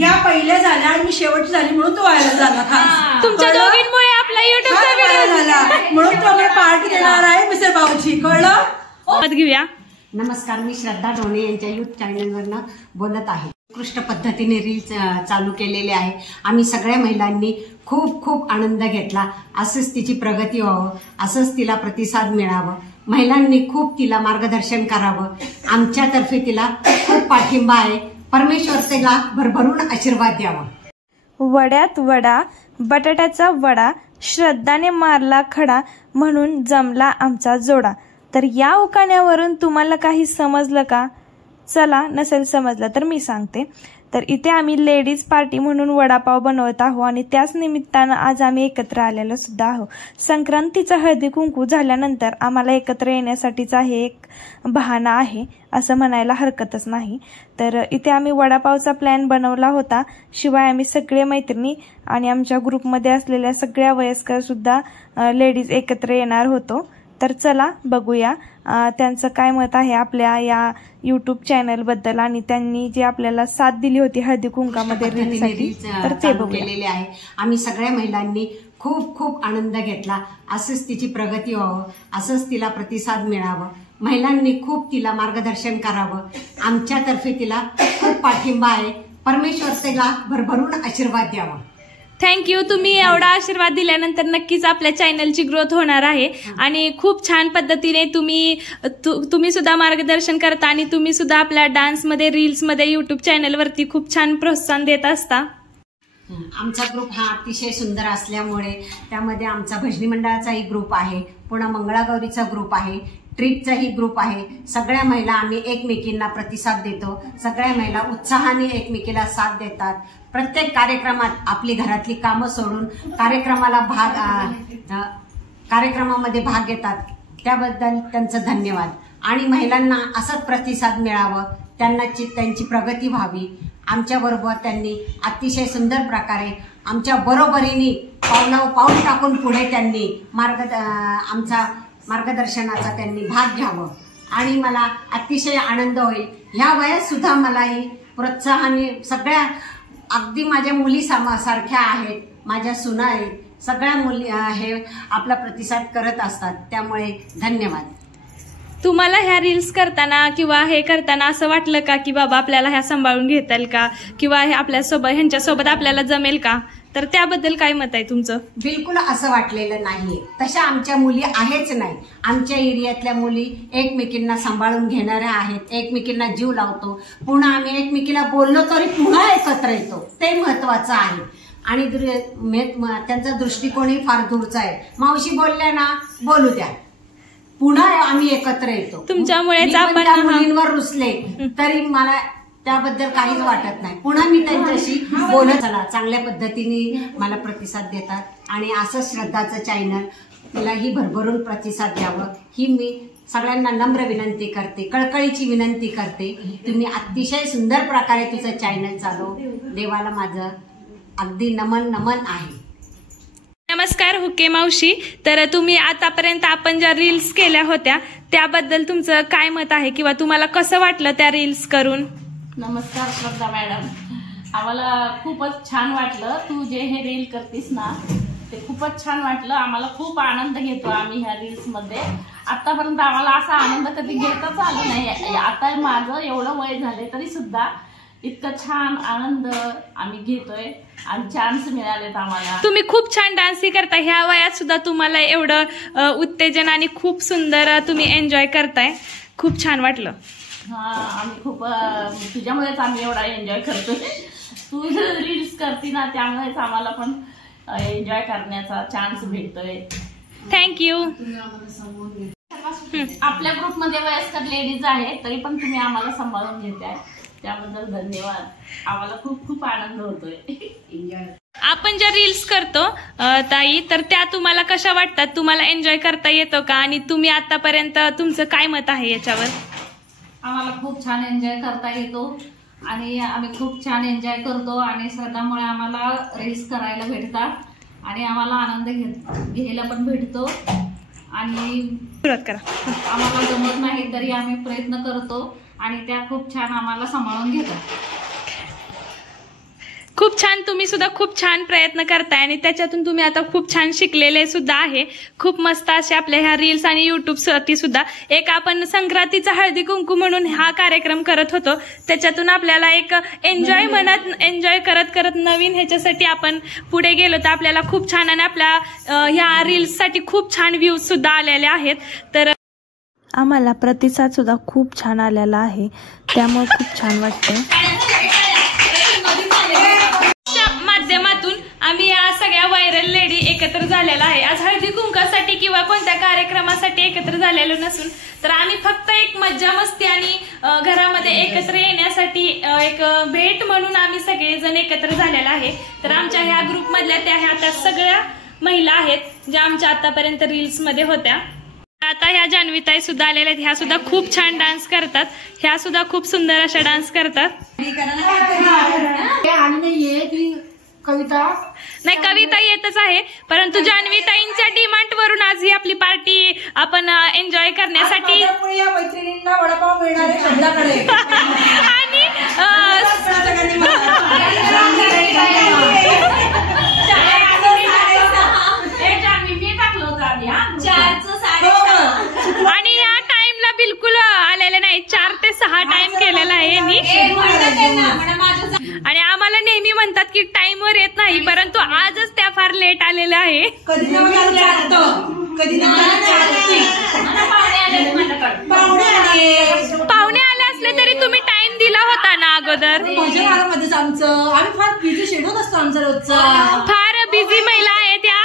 या पहिल्या झाल्या आणि मी शेवटची झाली म्हणून तो व्हायरल झाला. तुमच्या दोघींमुळे आपला युट्यूबचा व्हिडिओ झाला म्हणून तो आम्हाला पार्टी देणार आहे मिसळ पावची. कळलं? घेऊया. नमस्कार, मी श्रद्धा ढोणे यांच्या युट्यूब चॅनलवरनं बोलत आहे. उत्कृष्ट पद्धतीने रील्स चालू केलेले आहे. आम्ही सगळ्या महिलांनी खूप खूप आनंद घेतला. असंच तिची प्रगती व्हावं, असंच तिला प्रतिसाद मिळावं, महिलांनी खूप तिला मार्गदर्शन करावं. आमच्यातर्फे तिला खूप पाठिंबा आहे. परमेश्वर तिला भरभरून आशीर्वाद द्यावा. वड्यात वडा, बटाट्याचा वडा, श्रद्धाने मारला खडा, म्हणून जमला आमचा जोडा. तर या उखाण्यावरून तुम्हाला काही समजलं का? चला, नसेल समजलं तर मी सांगते. तर इथे आम्ही लेडीज पार्टी म्हणून वडापाव बनवत आहोत आणि त्याच निमित्तानं आज आम्ही एकत्र आलेलो सुद्धा आहोत. संक्रांतीचा हळदी कुंकू झाल्यानंतर आम्हाला एकत्र येण्यासाठीचा हे एक बहाणा आहे असं म्हणायला हरकतच नाही. तर इथे आम्ही वडापावचा प्लॅन बनवला होता. शिवाय आम्ही सगळे मैत्रिणी आणि आमच्या ग्रुपमध्ये असलेल्या सगळ्या वयस्कर सुद्धा लेडीज एकत्र येणार होतो. तर चला बघूया त्यांचं काय मत आहे आपल्या या यूट्यूब चॅनलबद्दल आणि त्यांनी जे आपल्याला साथ दिली होती हळदी कुंकामध्ये रील्ससाठी, तर ते बघलेले आहे. आम्ही सगळ्या महिलांनी खूप खूप आनंद घेतला. असंच तिची प्रगती व्हावं, असंच तिला प्रतिसाद मिळावं, महिलांनी खूप तिला मार्गदर्शन करावं. आमच्यातर्फे तिला खूप पाठिंबा आहे. परमेश्वर तिला भरभरून आशीर्वाद द्यावा. थँक्यू. तुम्ही एवढा आशीर्वाद दिल्यानंतर नक्कीच आपल्या चॅनलची ग्रोथ होणार आहे आणि खूप छान पद्धतीने तुम्ही सुद्धा मार्गदर्शन करता आणि तुम्ही सुद्धा आपल्या डान्समध्ये, रील्समध्ये, युट्यूब चॅनलवरती खूप छान प्रोत्साहन देत असता. आमचा ग्रुप हा अतिशय सुंदर असल्यामुळे त्यामध्ये आमचा भजनी मंडळाचाही ग्रुप आहे, पुन्हा मंगळागौरीचा ग्रुप आहे, ट्रिपचाही ग्रुप आहे. सगळ्या महिला आम्ही एकमेकींना प्रतिसाद देतो. सगळ्या महिला उत्साहाने एकमेकीला साथ देतात. प्रत्येक कार्यक्रमात आपली घरातली कामं सोडून कार्यक्रमामध्ये भाग घेतात. त्याबद्दल त्यांचं धन्यवाद. आणि महिलांना असाच प्रतिसाद मिळावं, त्यांची प्रगती व्हावी. आमच्याबरोबर त्यांनी अतिशय सुंदर प्रकारे आमच्या बरोबरीने पावलावर पाऊल टाकून पुढे त्यांनी आमचा मार्गदर्शनाचा त्यांनी भाग घ्यावं आणि मला अतिशय आनंद होईल. ह्या वयात सुद्धा मलाही प्रोत्साहाने सगळ्या अगदी माझ्या मुली सारख्या आहेत, माझ्या सुना आहेत, सगळ्या मुली हे आपला प्रतिसाद करत असतात. त्यामुळे धन्यवाद. तुम्हाला ह्या रील्स करताना किंवा हे करताना असं वाटलं का की बाबा आपल्याला ह्या सांभाळून घेता येईल का किंवा हे ह्यांच्यासोबत आपल्याला जमेल का? तर त्याबद्दल काय मत आहे तुमचं? बिलकुल असं वाटलेलं नाहीये. तशा आमच्या मुली आहेच नाही. आमच्या एरियातल्या मुली एकमेकींना सांभाळून घेणाऱ्या आहेत, एकमेकींना जीव लावतो. पुन्हा आम्ही एकमेकीला बोललो तरी पुन्हा एकत्र येतो, ते महत्वाचं आहे. आणि त्यांचा दृष्टिकोनही फार दूरचा आहे. मावशी बोलल्या ना, बोलू द्या, पुन्हा आम्ही एकत्र येतो. तुमच्यामुळेच आपण त्या मुलींवर रुसले तरी मला त्याबद्दल काहीच वाटत नाही. पुन्हा मी त्यांच्याशी बोलत चला, चांगल्या पद्धतीने मला प्रतिसाद देतात आणि असं श्रद्धाचं चॅनल तिलाही भरभरून प्रतिसाद द्यावं ही मी सगळ्यांना नम्र विनंती करते, कळकळीची विनंती करते. तुम्ही अतिशय सुंदर प्रकारे तुझं चॅनल चालव. देवाला माझं अगदी नमन आहे. नमस्कार हुके मावशी. तर तुम्ही आतापर्यंत आपण ज्या रील्स केल्या होत्या त्याबद्दल तुमचं काय मत आहे किंवा तुम्हाला कसं वाटलं त्या रील्स करून? नमस्कार श्रद्धा मॅडम, आम्हाला खूपच छान वाटलं. तू जे हे रील करतीस ना ते खूपच छान वाटलं. आम्हाला खूप आनंद घेतो आम्ही ह्या रील्समध्ये. आतापर्यंत आम्हाला असा आनंद कधी घेताच आला नाही. आता माझं एवढं वय झाले तरी सुद्धा इतकं छान आनंद आम्ही घेतोय आणि चान्स मिळालेत आम्हाला. तुम्ही खूप छान डान्सही करता. ह्या वयात सुद्धा तुम्हाला एवढं उत्तेजन आणि खूप सुंदर तुम्ही एन्जॉय करताय. खूप छान वाटलं. हा, आम्ही खूप तुझ्यामुळेच आम्ही एवढा एन्जॉय करतोय. तू रील्स करती ना त्यामुळेच आम्हाला पण एन्जॉय करण्याचा चान्स भेटतोय. थँक्यू. आपल्या ग्रुपमध्ये वयस्कर लेडीज आहे तरी पण तुम्ही आम्हाला सांभाळून घेताय त्याबद्दल धन्यवाद. आम्हाला खूप खूप आनंद होतोय. आपण ज्या रील्स करतो ताई, तर त्या तुम्हाला कशा वाटतात? तुम्हाला एन्जॉय करता येतो का? आणि तुम्ही आतापर्यंत तुमचं काय मत आहे याच्यावर? आम्हाला खूप छान एन्जॉय करता येतो आणि आम्ही खूप छान एन्जॉय करतो आणि श्रद्धामुळे आम्हाला रील्स करायला भेटतात आणि आम्हाला आनंद घ्यायला पण भेटतो आणि सुरुवात करा. आम्हाला जमत नाही तरी आम्ही प्रयत्न करतो आणि त्या खूप छान आम्हाला सांभाळून घेतात. खूप छान, तुम्ही सुद्धा खूप छान प्रयत्न करताय आणि त्याच्यातून तुम्ही आता खूप छान शिकलेले सुद्धा आहे. खूप मस्त असे आपल्या ह्या रील्स आणि युट्यूब साठी सुद्धा एक आपण संक्रांतीचा हळदी कुंकू म्हणून हा कार्यक्रम करत होतो. त्याच्यातून आपल्याला एक एन्जॉय करत करत नवीन ह्याच्यासाठी आपण पुढे गेलो तर आपल्याला खूप छान आणि आपल्या ह्या रील्स साठी खूप छान व्ह्यूज सुद्धा आलेले आहेत. तर आम्हाला प्रतिसाद सुद्धा खूप छान आलेला आहे, त्यामुळे खूप छान वाटतं. माध्यमातून आम्ही या सगळ्या व्हायरल लेडी एकत्र झालेला आहे. आज हळदी कुंकासाठी किंवा कोणत्या कार्यक्रमासाठी एकत्र झालेलो नसून तर आम्ही फक्त एक मज्जा मस्ती आणि घरामध्ये एकत्र येण्यासाठी एक भेट म्हणून आम्ही सगळेजण एकत्र झालेला आहे. तर आमच्या ह्या ग्रुपमधल्या त्या सगळ्या महिला आहेत ज्या आमच्या आतापर्यंत रील्स मध्ये होत्या. आता ह्या जान्हवीताई सुद्धा आलेल्या आहेत. ह्या सुद्धा खूप छान डान्स करतात. ह्या सुद्धा खूप सुंदर अशा डान्स करतात. कविता नाही, कविता येतच आहे, परंतु जान्हवीताईंच्या डिमांड वरून आज ही आपली पार्टी आपण एन्जॉय करण्यासाठी या मैत्रिणींना वडापाव मिळणार आहे शब्दाकडे आणि आणि या टाइमला बिलकुल आलेले नाही. 4 ते 6 टाइम केलेला आहे यांनी. आणि आम्हाला नेहमी म्हणतात की टाइमवर येत नाही, परंतु आजच त्या फार लेट आलेल्या आहे. पाहुणे आले असले तरी तुम्ही टाइम दिला होता ना अगोदर. मध्येच आमचं आम्ही फार बिझी शेड्यूल असतो आमचा रोजचा. फार बिझी महिला आहेत या.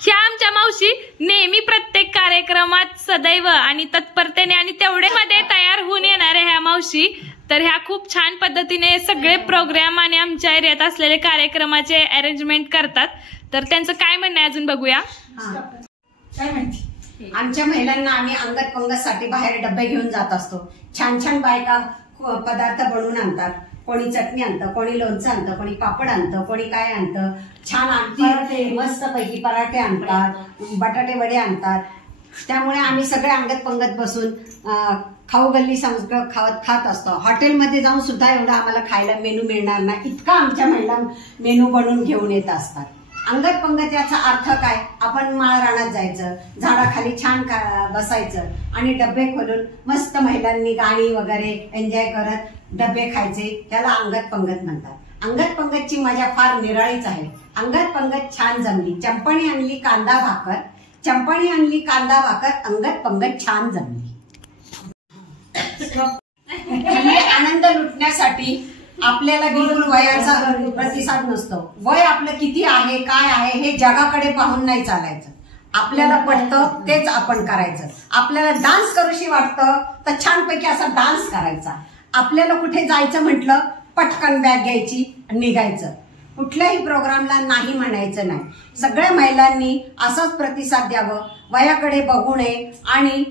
ह्या आमच्या मावशी नेहमी प्रत्येक कार्यक्रमात सदैव आणि तत्परतेने आणि तेवढे मध्ये तयार होऊन येणाऱ्या ह्या मावशी. तर ह्या खूप छान पद्धतीने सगळे प्रोग्राम आणि आमच्या एरियात असलेले कार्यक्रमाचे अरेंजमेंट करतात. तर त्यांचं काय म्हणणं आहे अजून बघूया. काय माहिती, आमच्या महिलांना आम्ही अंगत पंगतसाठी बाहेर डबे घेऊन जात असतो. छान छान बायका पदार्थ बनवून आणतात. कोणी चटणी आणतं, कोणी लोणचं आणतं, कोणी पापड आणतं, कोणी काय आणतं. छान आणते, मस्त पैकी पराठे आणतात, बटाटे वडे आणतात. त्यामुळे आम्ही सगळे अंगत पंगत बसून खाऊ गल्ली संस्कृत खात असतो. हॉटेलमध्ये जाऊन सुद्धा एवढं आम्हाला खायला मेनू मिळणार नाही, इतका आमच्या महिला मेनू बनवून घेऊन येत असतात. अंगत पंगत याचा अर्थ काय, आपण माळ रानात जायचं, झाडाखाली छान बसायचं आणि डबे खोलून मस्त महिलांनी गाणी वगैरे एन्जॉय करत डबे खायचे, त्याला अंगत पंगत म्हणतात. अंगत पंगतची मजा फार निराळीच आहे. अंगत पंगत छान जमली, चंपणी आणली कांदा भाकर, चंपणी आणली कांदा भाकर, अंगत पंगत छान जमली. आनंद लुटण्यासाठी आपल्याला बिलकुल वयाचा प्रतिसाद नसतो. वय आपलं किती आहे काय आहे हे जगाकडे पाहून नाही चालायचं. आपल्याला पटतं तेच आपण करायचं. आपल्याला डान्स करूशी वाटतं तर छानपैकी असा डान्स करायचा. आपल्याला कुठे जायचं म्हटलं पटकन बॅग घ्यायची निघायचं. कुठल्याही प्रोग्रामला नाही म्हणायचं नाही. सगळ्या महिलांनी असाच प्रतिसाद द्यावं, वयाकडे बघू नये आणि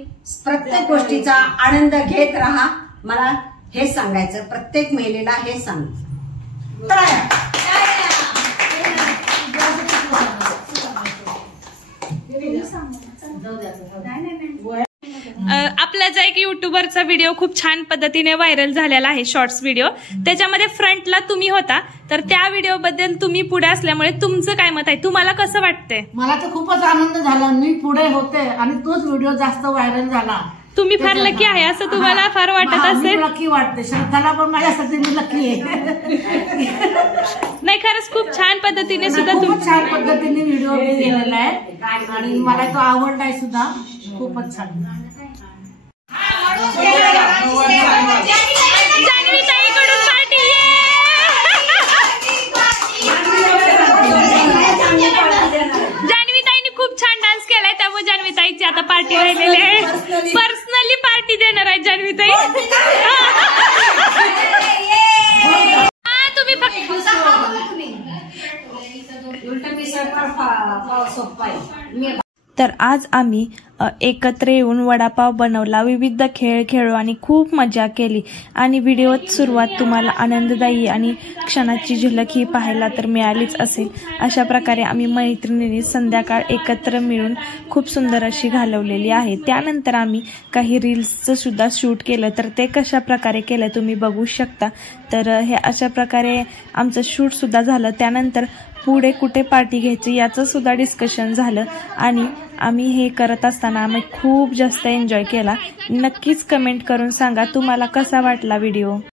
प्रत्येक गोष्टीचा आनंद घेत राहा. मला हे सांगायचं, प्रत्येक महिलेला हे सांग. आपला जो एक युट्यूबरचा व्हिडिओ खूप छान पद्धतीने व्हायरल झालेला आहे, शॉर्ट्स व्हिडिओ. त्याच्यामध्ये फ्रंटला तुम्ही होता, तर त्या व्हिडिओ बद्दल तुम्ही पुढे असल्यामुळे तुमचं काय मत आहे, तुम्हाला कसं वाटतंय? मला तर खूपच आनंद झाला. मी पुढे होते आणि तोच व्हिडिओ जास्त व्हायरल झाला. तुम्ही फार लकी आहे असं तुम्हाला फार वाटत असेल. लकी वाटते, श्रद्धाला पण माझ्यासाठी मी लकी आहे. नाही, खरंच खूप छान पद्धतीने सुद्धा खूप छान पद्धतीने व्हिडिओ केलेला आहे आणि मला तो आवडलाय सुद्धा. खूपच छान. जान्हवीताईकडून पार्टी. जान्हवीताईंनी खूप छान डान्स केलाय, त्यामुळे जान्हवीताईची आता पार्टी राहिलेली आहे. पर्सनली पार्टी देणार आहे जान्हवीताई. तुम्ही उलट मी स्वयंपाक सोपा आहे. तर आज आम्ही एकत्र येऊन वडापाव बनवला, विविध खेळ खेळलो आणि खूप मजा केली. आणि व्हिडिओत सुरुवात तुम्हाला आनंददायी आणि क्षणाची झलक ही पाहायला तर मिळालीच असेल. अशा प्रकारे आम्ही मैत्रिणींनी संध्याकाळ एकत्र मिळून खूप सुंदर अशी घालवलेली आहे. त्यानंतर आम्ही काही रील्सचं सुद्धा शूट केलं, तर ते कशा प्रकारे केलं तुम्ही बघू शकता. तर हे अशा प्रकारे आमचं शूट सुद्धा झालं. त्यानंतर पुढे कुठे पार्टी घ्यायची याचं सुद्धा डिस्कशन झालं आणि आम्ही हे करत असताना आम्ही खूप जास्त एन्जॉय केला. नक्कीच कमेंट करून सांगा तुम्हाला कसा वाटला व्हिडिओ.